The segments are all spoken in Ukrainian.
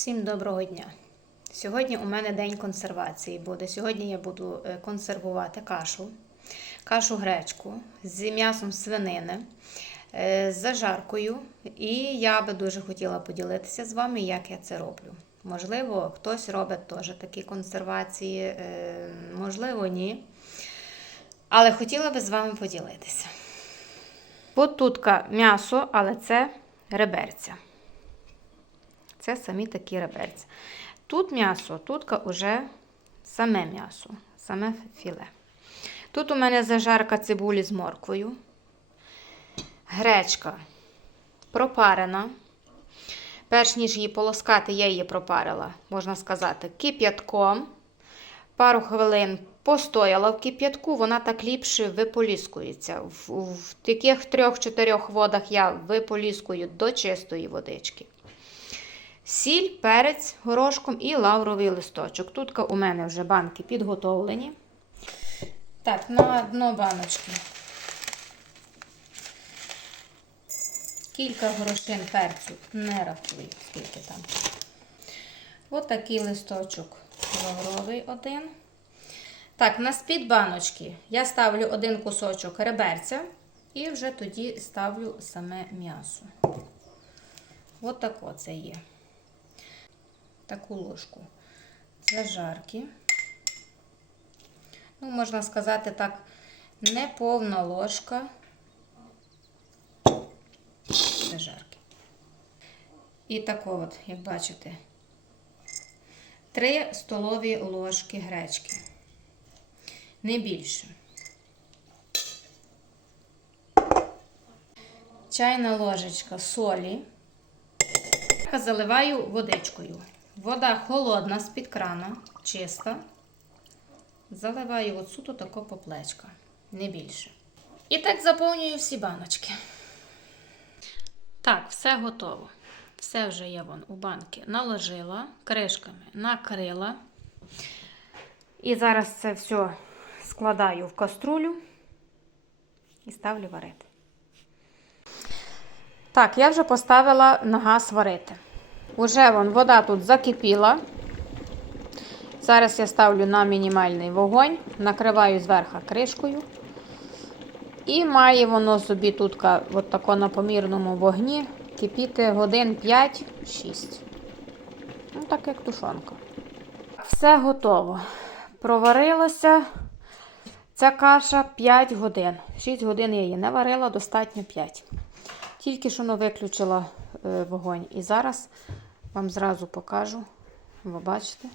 Всім доброго дня! Сьогодні у мене день консервації буде. Сьогодні я буду е, консервувати кашу, кашу гречку з м'ясом свинини, е, з зажаркою. І я би дуже хотіла поділитися з вами, як я це роблю. Можливо, хтось робить теж такі консервації, е, можливо, ні. Але хотіла би з вами поділитися. От тут м'ясо, але це реберця. Це самі такі реберці. Тут м'ясо, тут уже саме м'ясо, саме філе. Тут у мене зажарка цибулі з морквою. Гречка пропарена. Перш ніж її полоскати, я її пропарила, можна сказати, кип'ятком. Пару хвилин постояла в кип'ятку, вона так ліпше виполіскується. В, в таких трьох-чотирьох водах я виполіскую до чистої водички. Сіль, перець горошком і лавровий листочок. Тут у мене вже банки підготовлені. Так, на дно баночки. Кілька горошин перцю, не рахую, скільки там. Ось такий листочок лавровий один. Так, на спід баночки я ставлю один кусочок реберця і вже тоді ставлю саме м'ясо. Ось тако це є таку ложку зажарки. Ну, можна сказати так, не повна ложка зажарки. І тако от, як бачите, 3 столові ложки гречки. Не більше. Чайна ложечка солі. Заливаю водичкою. Вода холодна з-під крана, чиста. Заливаю от суто тако по не більше. І так заповнюю всі баночки. Так, все готово. Все вже я вон у банки наложила, кришками накрила. І зараз це все складаю в каструлю і ставлю варити. Так, я вже поставила на газ варити. Уже вон, вода тут закипіла. Зараз я ставлю на мінімальний вогонь, накриваю зверху кришкою. І має воно собі тут от тако на помірному вогні кипіти годин 5-6. Ну, так як тушонка. Все готово. Проварилася ця каша 5 годин. 6 годин я її не варила, достатньо 5. Тільки що виключила е, вогонь. І зараз вам зразу покажу. Ви бачите,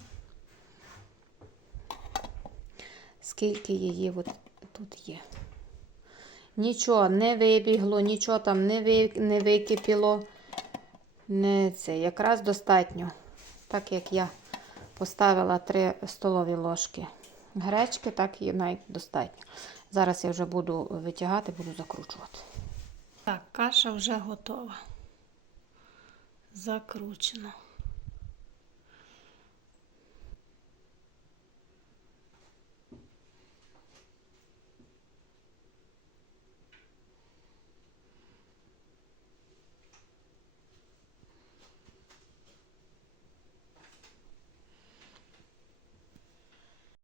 скільки її от тут є. Нічого не вибігло, нічого там не ви, не википіло. Не це. Якраз достатньо. Так як я поставила 3 столові ложки гречки, так і навіть достатньо. Зараз я вже буду витягати, буду закручувати. Так, каша вже готова. Закручена.